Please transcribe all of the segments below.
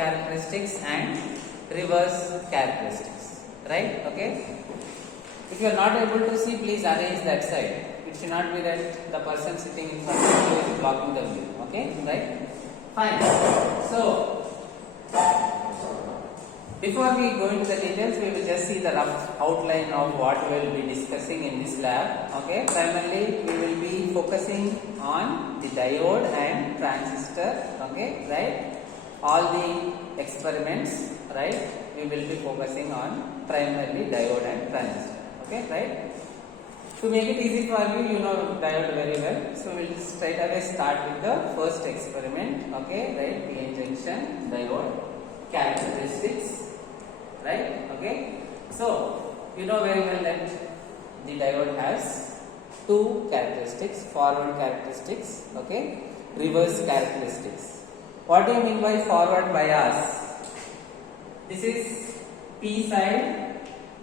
characteristics and reverse characteristics, right? Okay. If you are not able to see, please arrange that side. It should not be that the person sitting in front of you is blocking the view. Okay, right? Fine. So, before we go into the details, we will just see the rough outline of what we will be discussing in this lab. Okay, primarily we will be focusing on the diode and transistor. Okay, right? All the experiments, right? We will be focusing on primarily diode and transistor. Okay, right? To make it easy for you, you know diode very well. So we will straight away start with the first experiment. Okay, right? PN junction diode characteristics. Right? Okay. So you know very well that the diode has two characteristics: forward characteristics, okay, reverse characteristics. What do you mean by forward bias? This is P side,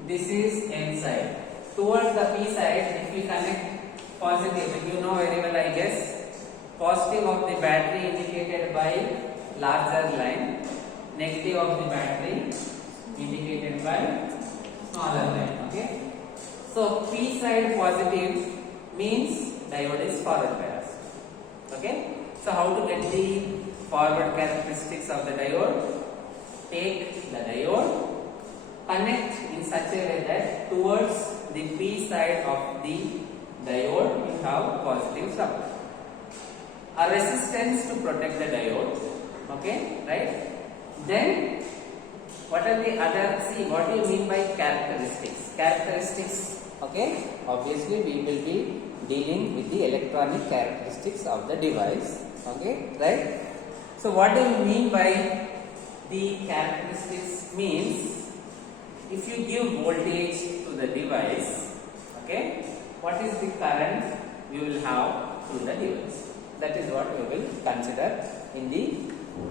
this is N side. Towards the P side, if we connect positive, you know very well, I guess, positive of the battery indicated by larger line, negative of the battery indicated by smaller line. Okay. So P side positive means diode is forward biased. Okay. So how to get the forward characteristics of the diode? Take the diode, connect in such a way that towards the P side of the diode you have positive supply. A resistance to protect the diode. Okay, right? Then what are the other, see what do you mean by characteristics? Characteristics, okay, obviously we will be dealing with the electronic characteristics of the device, okay, right? So what do you mean by the characteristics? Means if you give voltage to the device, okay, what is the current we will have through the device? That is what we will consider in the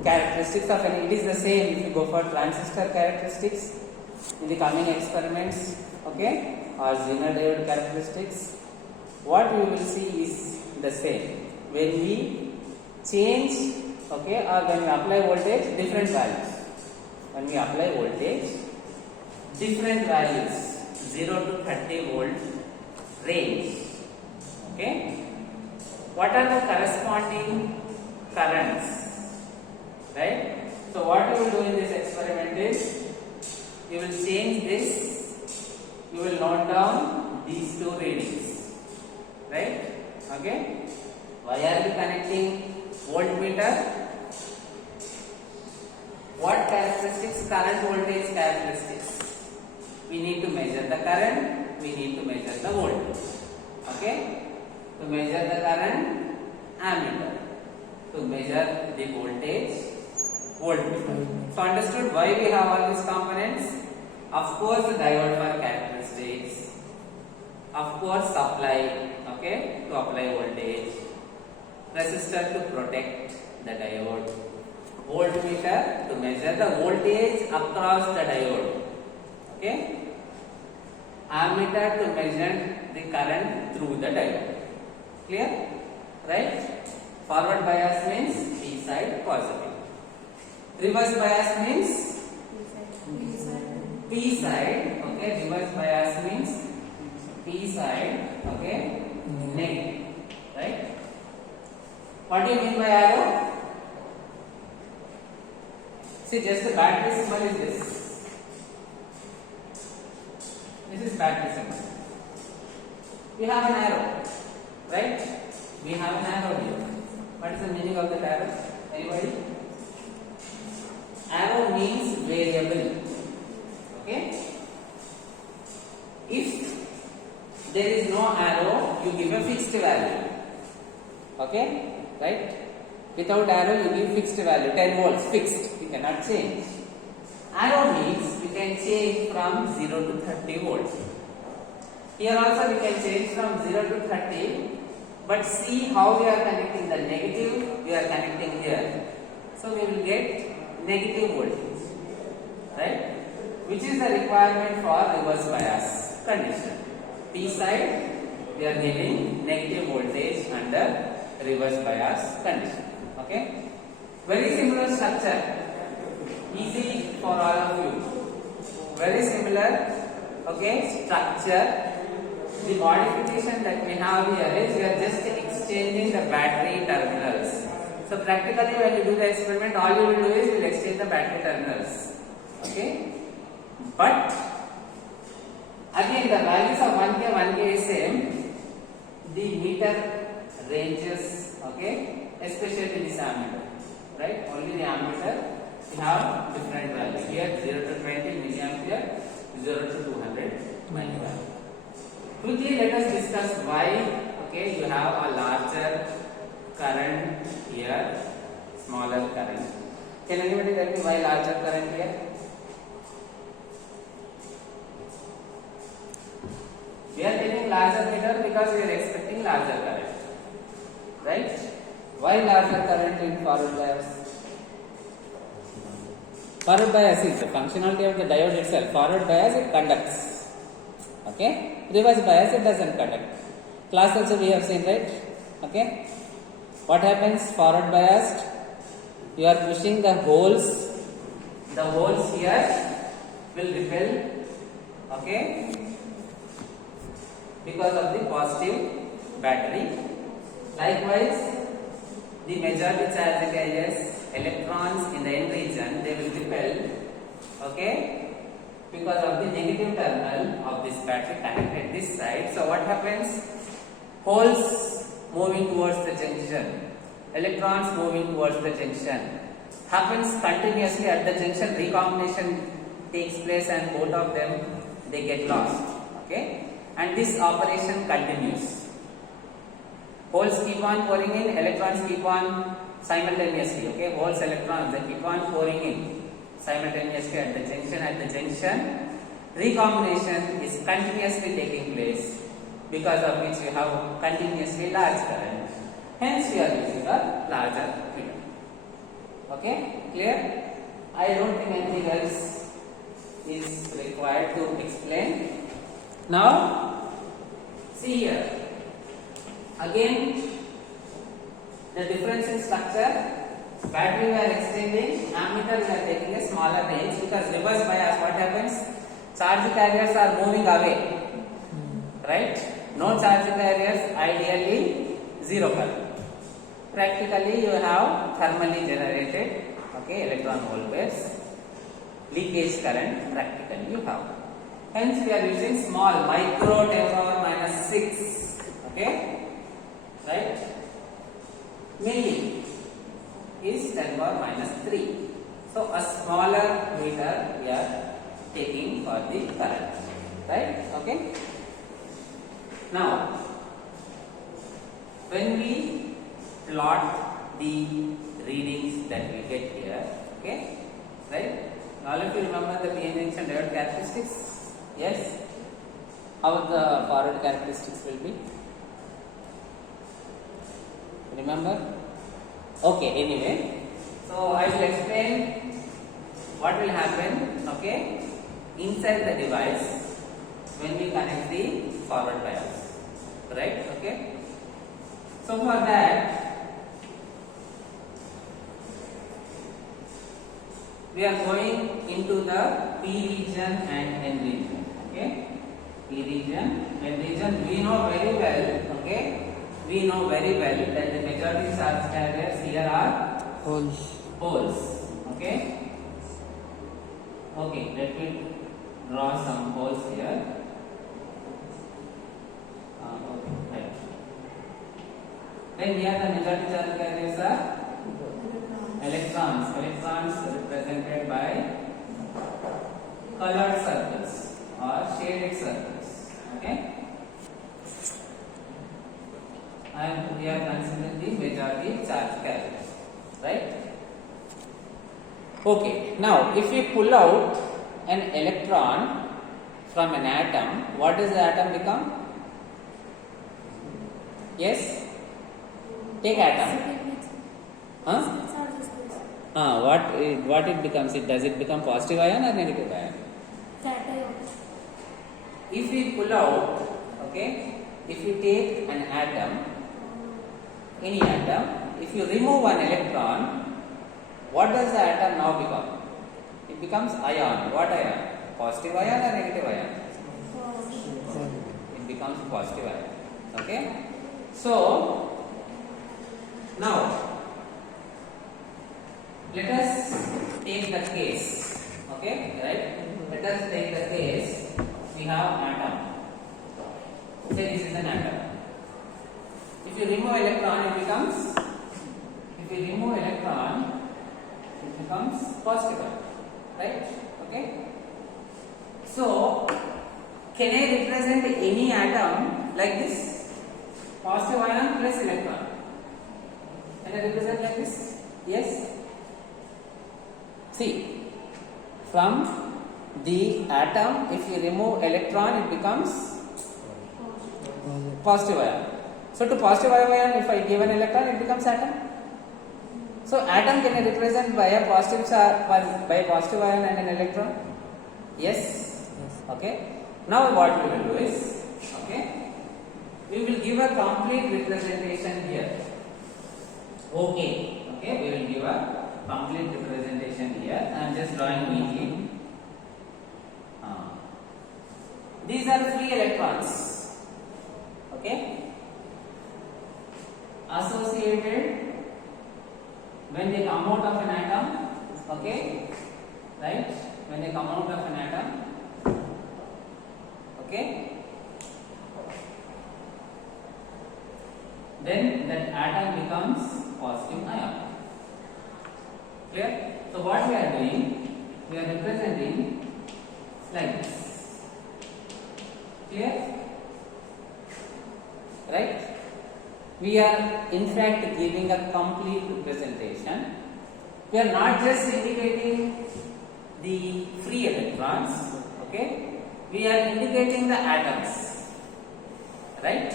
characteristics of any. It is the same if you go for transistor characteristics in the coming experiments, okay, or Zener diode characteristics. What we will see is the same. When we change, okay, or when we apply voltage, different values. When we apply voltage, different values, 0 to 30 volt range. Okay, what are the corresponding currents? Right? So what you will do in this experiment is, you will change this, you will note down these two readings. Right? Okay? Why are we connecting voltmeter? What characteristics? Current voltage characteristics. We need to measure the current, we need to measure the voltage. Okay? To measure the current, ammeter. To measure the voltage, voltmeter. So understood why we have all these components? Of course, the diode for characteristics. Of course, supply, okay, to apply voltage. Resistor to protect the diode. Voltmeter to measure the voltage across the diode. Okay. Ammeter to measure the current through the diode. Clear? Right? Forward bias means P side positive. Reverse bias means P side, okay, reverse bias means P side, okay, negative, right? What do you mean by arrow? See, just the battery symbol is this. This is battery symbol. We have an arrow, right? We have an arrow here. What is the meaning of that arrow? Anybody? Arrow means variable. Okay? If there is no arrow, you give a fixed value. Okay? Right? Without arrow, you give fixed value. 10 volts fixed. You cannot change. Arrow means you can change from 0 to 30 volts. Here also we can change from 0 to 30. But see how we are connecting the negative, we are connecting here. So we will get negative voltage, right? Which is the requirement for reverse bias condition. P side, we are giving negative voltage under reverse bias condition. Okay? Very similar structure. very similar, okay, structure. The modification that we have here is we are just exchanging the battery terminals. So practically when you do the experiment, all you will do is you will exchange the battery terminals. Okay, but again the values of 1K, 1K is same. The meter ranges, okay, especially this ammeter, right? Only the ammeter we have different values. Here 0 to 20 milliampere, 0 to 200 milliampere. Quickly let us discuss why, okay, you have a larger current here, smaller current. Can anybody tell me why larger current here? We are taking larger meter because we are expecting larger current, right? Why larger current in forward bias? Forward bias is the functionality of the diode itself. Forward bias, it conducts, okay? Reverse bias, it doesn't conduct. Class also we have seen, right? Okay. What happens? Forward biased, you are pushing the holes. The holes here will repel, okay, because of the positive battery. Likewise, the majority charge carriers, electrons in the n region, they will repel, okay, because of the negative terminal of this battery connected this side. So what happens? Holes moving towards the junction, electrons moving towards the junction, happens continuously at the junction. Recombination takes place and both of them, they get lost, okay, and this operation continues. Holes keep on pouring in, electrons keep on simultaneously, okay, holes, electrons, they keep on pouring in simultaneously at the junction. At the junction, recombination is continuously taking place, because of which you have continuously large current. Hence, we are using a larger meter. Okay, clear? I don't think anything else is required to explain. Now, see here. Again, the difference in structure. Battery we are extending, ammeter we are taking a smaller range, because reverse bias, what happens? Charge carriers are moving away, right? No charge carriers, ideally zero current. Practically you have thermally generated, okay, electron hole pairs, leakage current practically you have. Hence we are using small, micro 10⁻⁶, okay, right? Milli is 10⁻�3. So a smaller meter we are taking for the current, right? Okay. Now, when we plot the readings that we get here, okay, right? All of you remember the PN junction diode characteristics? Yes. How the forward characteristics will be? Remember? Okay, anyway, so I will explain what will happen, okay, inside the device when we connect the forward bias, right? Okay. So for that, we are going into the P region and N region, okay? P region, N region, we know very well, okay? We know very well that the majority charge carriers here are holes, okay? Okay, let me draw some holes here. Okay, right. Then here the majority charge carriers are electrons. Electrons represented by colored circles or shaded circles, okay? And we are considering the majority charge carriers, right? Okay, now if we pull out an electron from an atom, what does the atom become? Yes? Take atom. Huh? What it becomes? Does it become positive ion or negative ion? If we pull out, okay, if you take an atom, any atom, if you remove one electron, what does the atom now become? It becomes ion. What ion? Positive ion or negative ion? It becomes positive ion. Okay. So now let us take the case. Okay, right? Let us take the case. We have atom. Say this is an atom. If you remove electron, it becomes. If you remove electron, it becomes positive ion, right? Okay. So, can I represent any atom like this? Positive ion plus electron. Can I represent like this? Yes. See, from the atom, if you remove electron, it becomes positive ion. So, to positive ion, if I give an electron, it becomes atom. So, atom can I represent by a positive by a positive ion and an electron? Yes. Okay. Now, what we will do is, okay, we will give a complete representation here. Okay. Okay, we will give a complete representation here. I am just drawing neatly. These are free electrons. Okay. Associated when they come out of an atom. Okay. Right. When they come out of an atom. Okay. Then that atom becomes positive ion. Clear? So what we are doing? We are representing like this. Clear? Right? We are in fact giving a complete representation. We are not just indicating the free electrons. Okay? We are indicating the atoms. Right?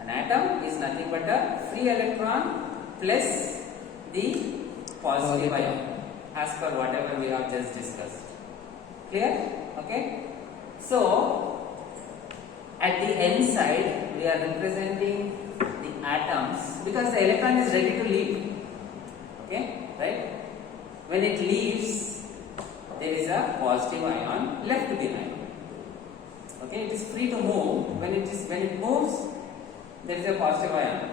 An atom is nothing but a free electron plus the positive ion as per whatever we have just discussed. Clear? Okay? So, at the end side, we are representing the atoms because the electron is ready to leave. Okay? Right? When it leaves, there is a positive ion left behind. Okay? It is free to move. When it moves, there is a positive ion.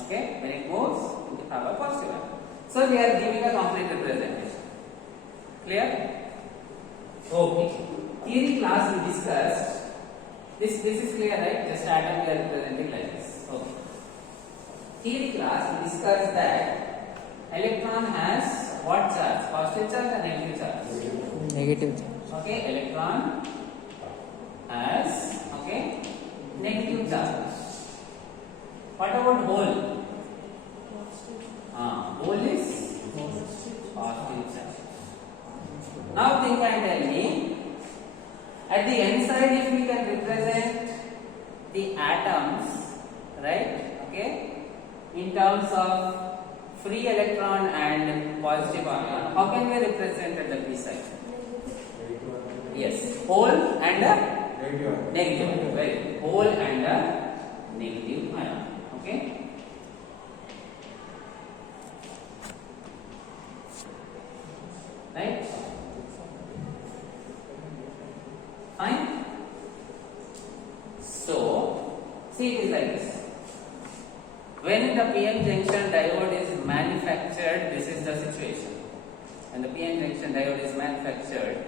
Okay? When it moves, you have a positive ion. So we are giving a complete representation. Clear? Okay. Theory class we discussed. This is clear, right? Just atom we are representing like this. Okay. Theory class we discussed that electron has what charge? Positive charge or negative charge? Negative charge. Okay. Electron has negative charge. What about hole? Hole is positive charge. Now think and tell me, at the end side if we can represent the atoms, right? Okay, in terms of free electron and positive ion, how can we represent at the p side? Yes, hole and a negative. Right, hole and a negative ion. Okay. Right? Fine? So, see it is like this. When the PN junction diode is manufactured, this is the situation. When the PN junction diode is manufactured,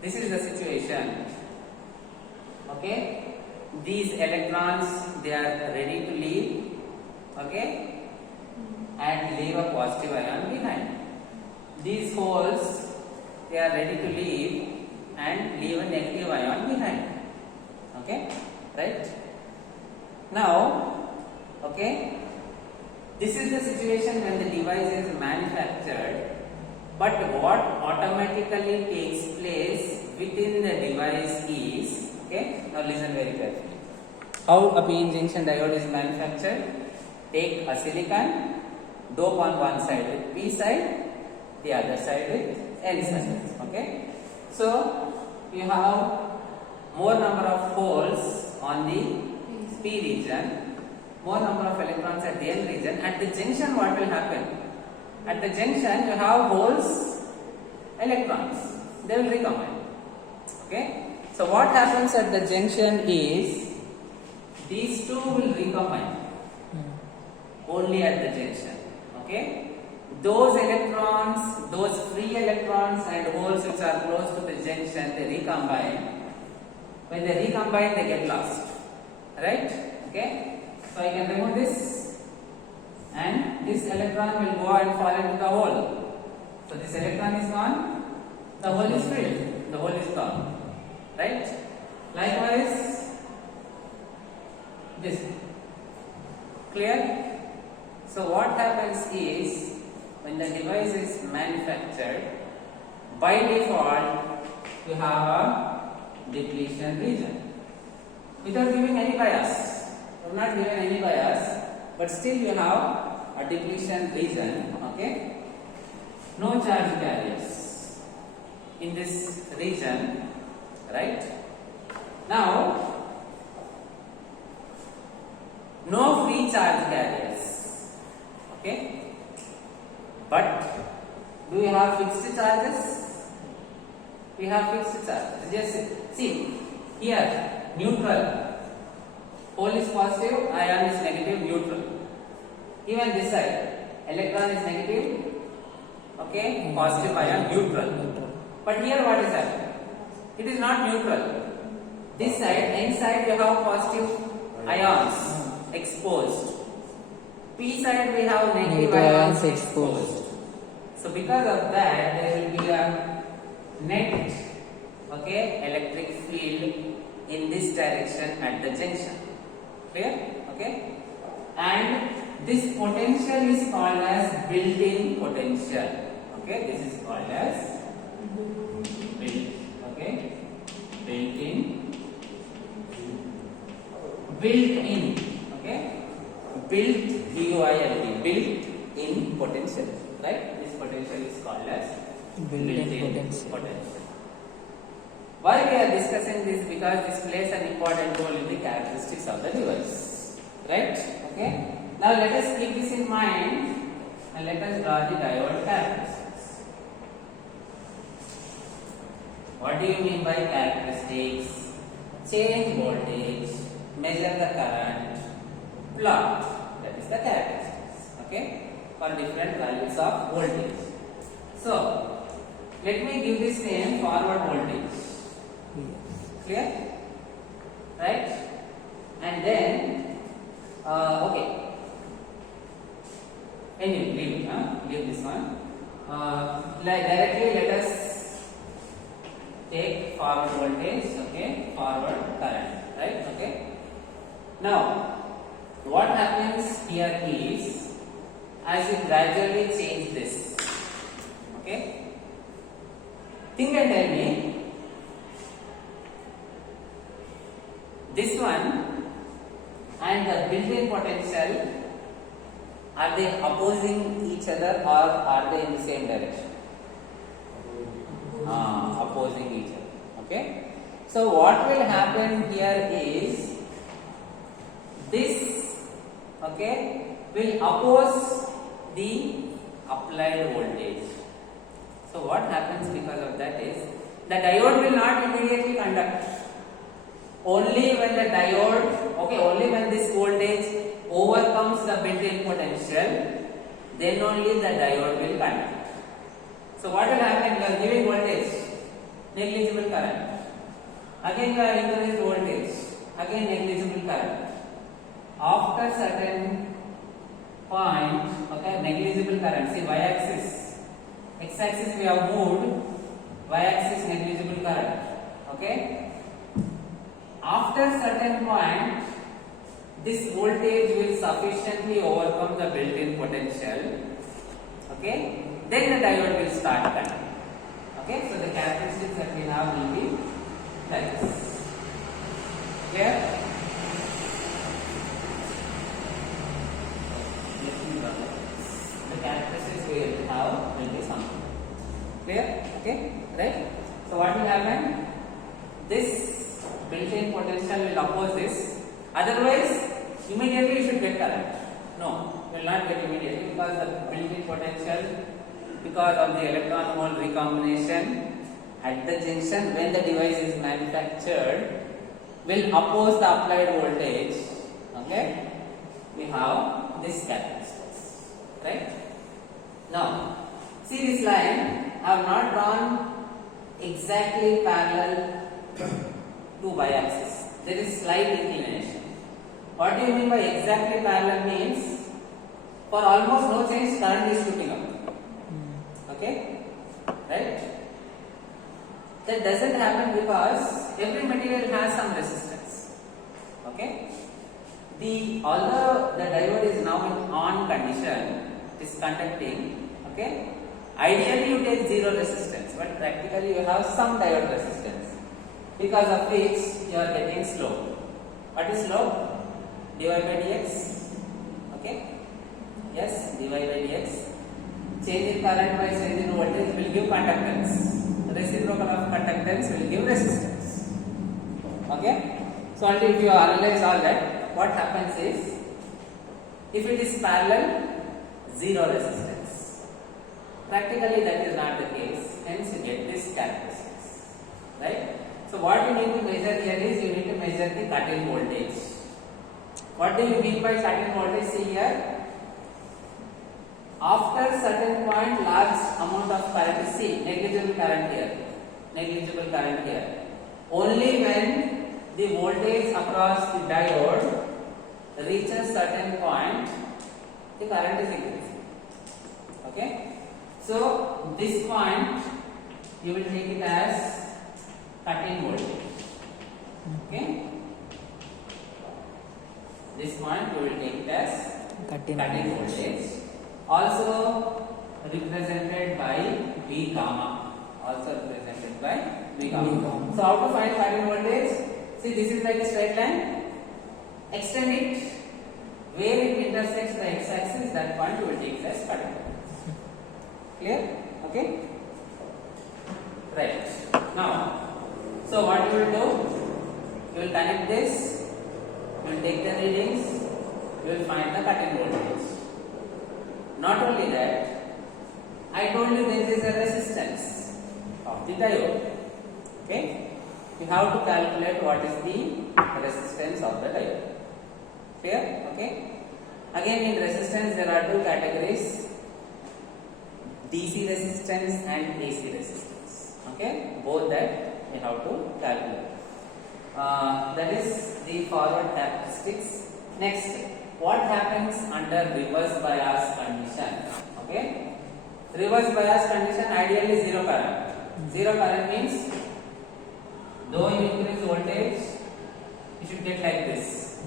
this is the situation. Okay? These electrons, they are ready to leave. Okay? And leave a positive ion behind. These holes, they are ready to leave and leave a negative ion behind. Okay? Right? Now, okay, this is the situation when the device is manufactured, but what automatically takes place within the device is, okay, now listen very carefully. How a PN junction diode is manufactured? Take a silicon, dope on one side with P side, the other side with N side. Okay? So, you have more number of holes on the P region, more number of electrons at the N region. At the junction, what will happen? At the junction, you have holes, electrons. They will recombine. Okay. So what happens at the junction is these two will recombine only at the junction. Okay. Those electrons, those free electrons and holes which are close to the junction, they recombine. When they recombine, they get lost. Right? Okay. So I can remove this, and this electron will go and fall into the hole. So this electron is gone, the hole is filled, the hole is gone. Right? Likewise, this. Clear? So what happens is, when the device is manufactured, by default you have a depletion region without giving any bias. You have not given any bias, but still you have a depletion region. Okay? No charge carriers in this region, right? Now, no free charge carriers. Okay? But do we have fixed charges? We have fixed charges. Just see here, neutral. Hole is positive, ion is negative, neutral. Even this side, electron is negative, okay, positive ion, neutral. But here what is happening? It is not neutral. This side, inside you have positive ions exposed. P side we have negative ions exposed. So because of that, there will be a net, okay, electric field in this direction at the junction. Clear? Okay? And this potential is called as built-in potential. Okay? This is called as built. Okay? Built-in. Built-in. Okay? Built, B-U-I-L-T, built-in potential, right? This potential is called as built-in potential. Why we are discussing this? Because this plays an important role in the characteristics of the device, right? Okay. Now let us keep this in mind and let us draw the diode characteristics. What do you mean by characteristics? Change voltage, measure the current, plot. That is the characteristics, okay, for different values of voltage. So, let me give this name forward voltage. Clear? Right? And then, okay. Anyway, leave this one. Directly let us take forward voltage, okay, forward current, right? Okay. Now, what happens here is, as you gradually change this, okay, think and tell me, this one and the built-in potential, are they opposing each other or are they in the same direction? Opposing each other, okay. So what will happen here is, this, okay, will oppose the applied voltage. So what happens because of that is, the diode will not immediately conduct. Only when the diode, okay, only when this voltage overcomes the built-in potential, then only the diode will conduct. So what will happen? You are giving voltage, negligible current. Again you are increasing voltage, again negligible current. After certain point, okay, negligible current. See, y-axis, x-axis we have moved, y-axis negligible current. Okay. After certain point, this voltage will sufficiently overcome the built-in potential. Okay. Then the diode will start conducting. Okay. So the characteristics that we have will be like this. Clear? The characteristics we will have will be something. Clear? Okay? Right? So what will happen? This built-in potential will oppose this. Otherwise, immediately you should get current. No, you will not get immediately because the built-in potential, because of the electron hole recombination at the junction when the device is manufactured will oppose the applied voltage. Okay, we have this characteristics, right? Now see this line, I have not drawn exactly parallel to y-axis. There is slight inclination. What do you mean by exactly parallel? Means for almost no change current is shooting up. Okay, right? That doesn't happen because every material has some resistance. Okay, although the diode is now in on condition, it is conducting. Okay, ideally you take zero resistance, but practically you have some diode resistance, because of which you are getting slope. What is slope? dy by dx. Okay, yes, dy by dx. Change in current by change in voltage will give conductance. Reciprocal of conductance will give resistance. Okay, so until if you analyze all that, what happens is, if it is parallel, zero resistance. Practically that is not the case, hence you get this characteristics, right? So what you need to measure here is, you need to measure the cut-in voltage. What do you mean by cut-in voltage? See here, after certain point large amount of current is seen, negligible current here, only when the voltage across the diode reaches certain point, the current is increasing. Okay, so this point you will take it as cut-in voltage. Okay, this point you will take it as cut-in voltage, also represented by V gamma. So how to find cut-in voltage? See, this is like a straight line. Extend it. Where it intersects the x-axis, that point you will take as cut-in voltage. Clear? Okay. Right. Now, so what you will do? You will connect this. You will take the readings. You will find the cut-in voltage. Not only that, I told you there is a resistance of the diode. Okay, you have to calculate what is the resistance of the diode. Clear? Okay. Again, in resistance there are two categories: DC resistance and AC resistance. Okay, both that you have to calculate. That is the forward characteristics. Next, what happens under reverse bias condition? Okay, reverse bias condition, ideally zero current. Zero current means, though you increase voltage, you should get like this.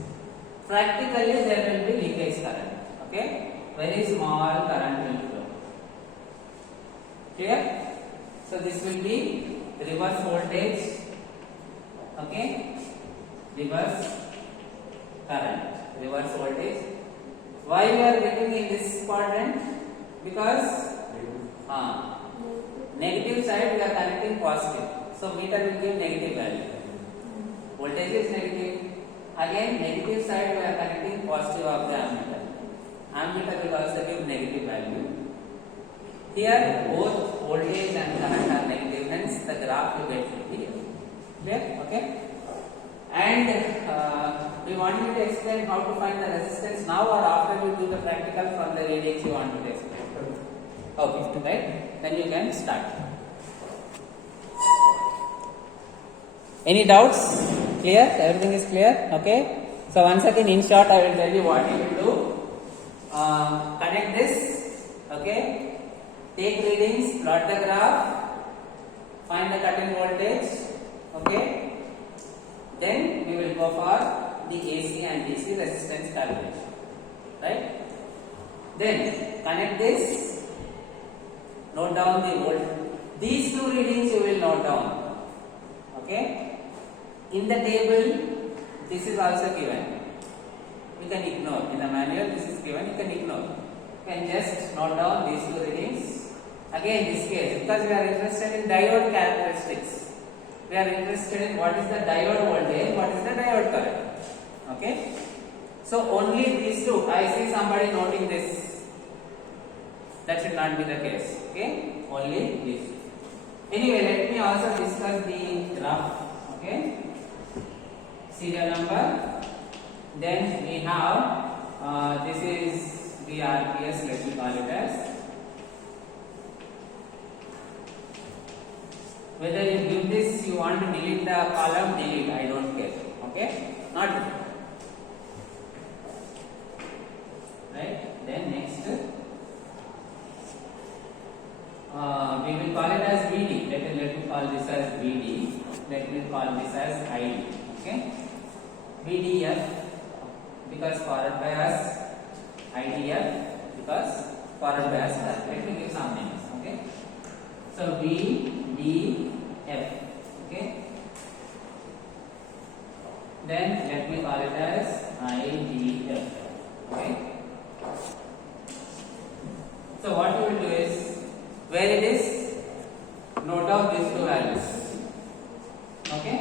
Practically there will be leakage current. Okay, very small current will flow. Clear? So this will be reverse voltage. Okay, reverse current, reverse voltage. Why we are getting in this quadrant? Because negative side we are connecting positive, so meter will give negative value. Voltage is negative. Again, negative side we are connecting positive of the ammeter. Ammeter will also give negative value. Here both voltage and current are negative, hence the graph you get here. Clear? Okay. And we want you to explain how to find the resistance now, or after you do the practical from the readings you want to explain. Okay, right? Then you can start. Any doubts? Clear? Everything is clear? Okay. So once again, in short, I will tell you what you will do. Connect this. Okay. Take readings, plot the graph, find the cut-in voltage. Okay. Then we will go for the AC and DC resistance calculation. Right? Then connect this. Note down the voltage. These two readings you will note down. Okay. In the table, this is also given. You can ignore. In the manual, this is given. You can ignore. You can just note down these two readings. Again, this case, because we are interested in diode characteristics. We are interested in what is the diode voltage, what is the diode current. Okay. So only these two. I see somebody noting this. That should not be the case. Okay. Only these. Anyway, let me me also discuss the rough. Okay, serial number. Then we have this is the RPS. Let me call it as. Whether you give this, you want to delete the column, delete. I don't care. Okay, not right. Then next, we will call it as VD. Let me call this as VD. Let me call this as ID. Okay, VDF because forward bias, IDF because forward bias. Let me give some names. Okay, so VDF. Okay, then let me call it as IDF. Okay, so what you will do is, where it is, note down these two values. Okay,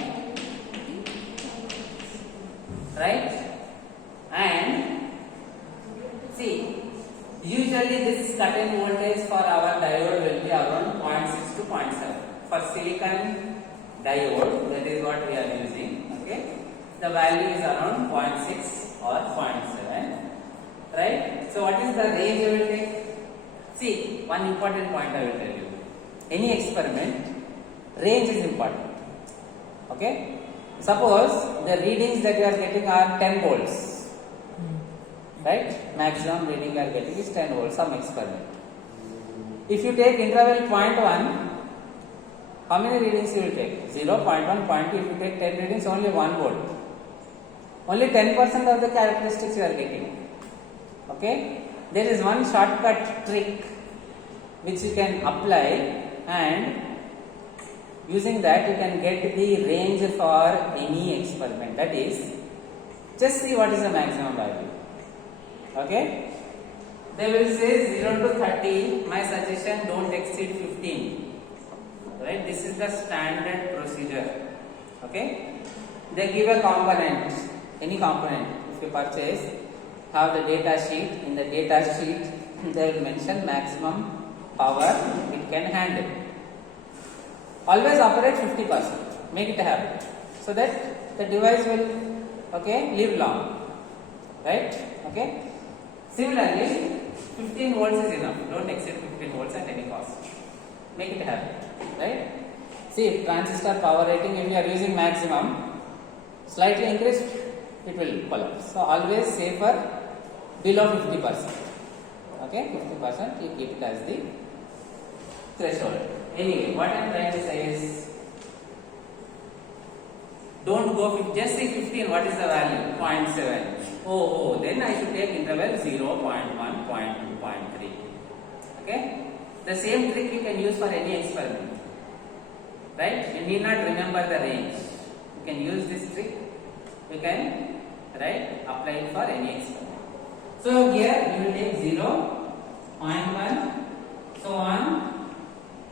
right? And see, usually this cut-in voltage for our diode will be around 0.6 to 0.7. For silicon diode, that is what we are using. Okay, the value is around 0.6 or 0.7. Right? So what is the range you will take? See, one important point I will tell you. Any experiment, range is important. Okay? Suppose the readings that you are getting are 10 volts. Right? Maximum reading you are getting is 10 volts, some experiment. If you take interval 0.1, how many readings you will take? 0, 0.1, 0.2. If you take 10 readings, only 1 volt. Only 10% of the characteristics you are getting. Okay? There is one shortcut trick which you can apply, and using that you can get the range for any experiment. That is, just see what is the maximum value. Okay? They will say 0 to 30. My suggestion, don't exceed 15. Right? This is the standard procedure. Okay? They give a component, any component. If you purchase, have the data sheet. In the data sheet, they will mention maximum power it can handle. Always operate 50%. Make it a habit, so that the device will, okay, live long. Right? Okay. Similarly, 15 volts is enough. Don't exceed 15 volts at any cost. Make it a habit. Right? See, transistor power rating, if you are using maximum, slightly increased, it will collapse. So always safer below 50%. Okay, 50% you keep it as the threshold. Anyway, what I am trying to say is, don't go just say 15. What is the value? 0.7. Oh, then I should take interval 0, 0.1, 0.2, 0.3. Okay, the same trick you can use for any experiment. Right? You need not remember the range. You can use this trick. You can, right, apply it for any experiment. So here you will take 0, 0.1, so on,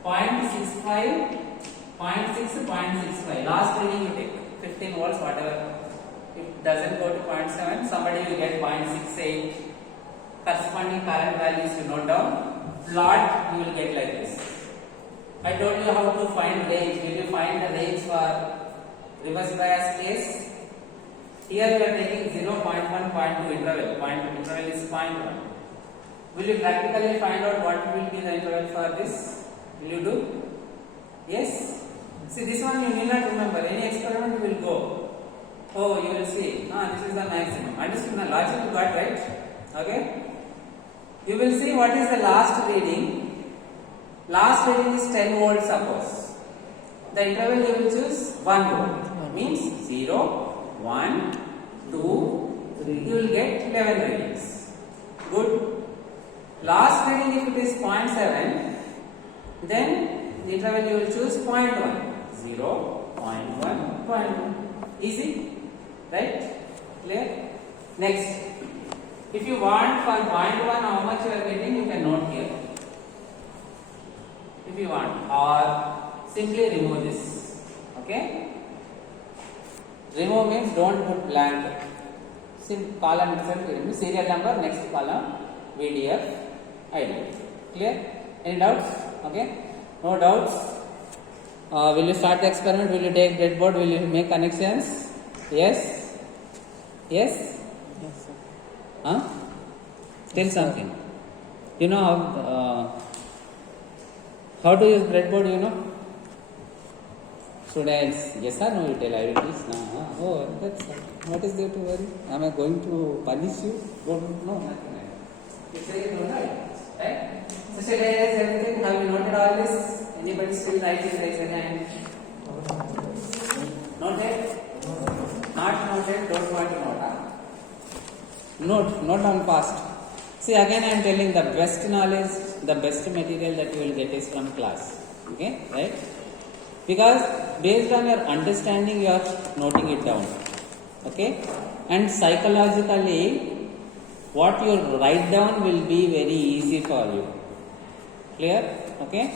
0.65, 0.6, 0.65. Last reading you take 15 volts, whatever. If it doesn't go to 0.7, somebody will get 0.68. Corresponding current values you note down. Plot you will get like this. I told you how to find range. Will you find the range for reverse bias case? Here we are taking 0, 0.1, 0.2 interval. 0.2 interval is 0.1. Will you practically find out what will be the interval for this? Will you do? Yes? See, this one you need not remember. Any experiment you will go. Oh, you will see. This is the maximum. Understood the logic you got, right? Okay? You will see what is the last reading. Last reading is 10 volts, suppose. The interval you will choose 1 volt. Means 0, 1, 2, 3. You will get 11 readings. Good. Last reading, if it is 0.7, then the interval you will choose 0.1. 0, 0.1, 0.1. Easy? Right? Clear? Next. If you want for 0.1 how much you are getting, you can note here. If you want, or simply remove this. Okay? Remove means don't put blank. Column itself remove. Serial number, next column, VDF, ID. Clear? Any doubts? Okay? No doubts? Will you start the experiment? Will you take breadboard? Will you make connections? Yes? Yes? Yes, sir. Huh? Tell something. You know how to use breadboard, you know? Students, yes or no, you tell, I will teach now. Oh, that's what is there to worry? Am I going to punish you? No, nothing. You say you don't know, right? So, shall I erase everything? Have you noted all this? Anybody still writing? Raise your hand. Noted? Not noted, don't want to note. Note down fast. See, again I am telling the best knowledge, the best material that you will get is from class. Okay, right? Because based on your understanding, you are noting it down. Okay, and psychologically, what you write down will be very easy for you. Clear? Okay.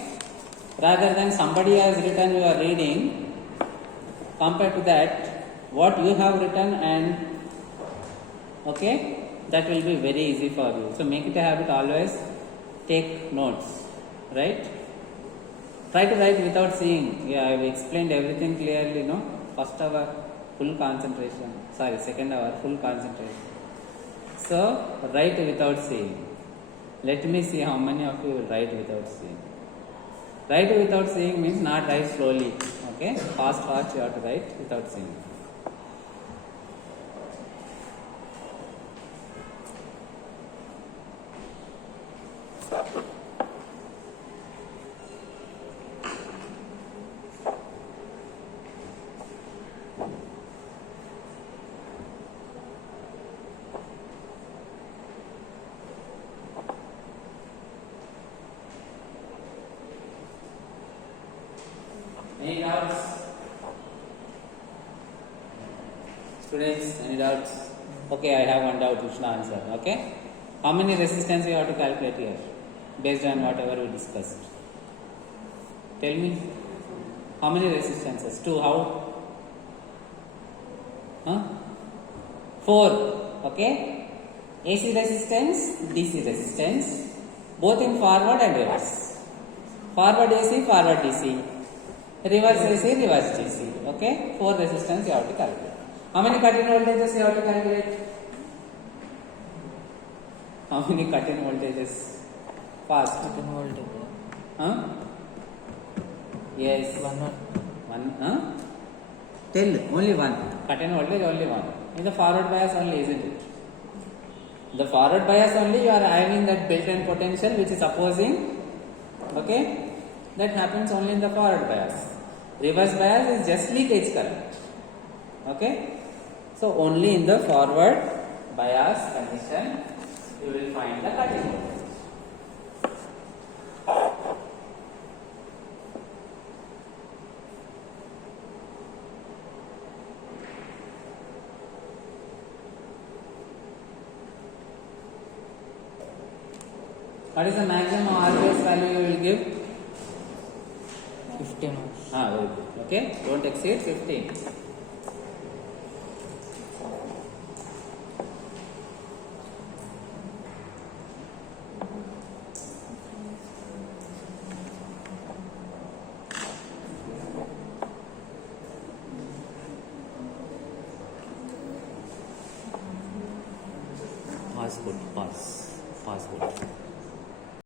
Rather than somebody has written, you are reading. Compared to that, what you have written and okay, that will be very easy for you. So make it a habit, always take notes, right? Try to write without seeing. Yeah, I have explained everything clearly, no? First hour, full concentration. Sorry, second hour, full concentration. So, write without seeing. Let me see how many of you will write without seeing. Write without seeing means not write slowly. Okay? Fast you have to write without seeing. Any doubts? Students, any doubts? Okay, I have one doubt, which will answer. Okay? How many resistance you have to calculate here? Based on whatever we discussed. Tell me. How many resistances? 2, how? Huh? 4. Okay? AC resistance, DC resistance. Both in forward and reverse. Forward AC, forward DC. Reverse AC, reverse DC. Okay? 4 resistance you have to calculate. How many cut-in voltages you have to calculate? How many cut-in voltages? Fast. Cut-in voltage. Huh? Yes. One. Huh? Tell. Only one. Cut-in voltage only one. In the forward bias only, isn't it? The forward bias only you are having that built-in potential which is opposing. Okay? That happens only in the forward bias. Reverse bias is just leakage current. Okay? So only in the forward bias condition you will find the cut-in voltage. What is the maximum RPS value you will give? 15 ohms. Very good. Okay, don't exceed 15. Pass good.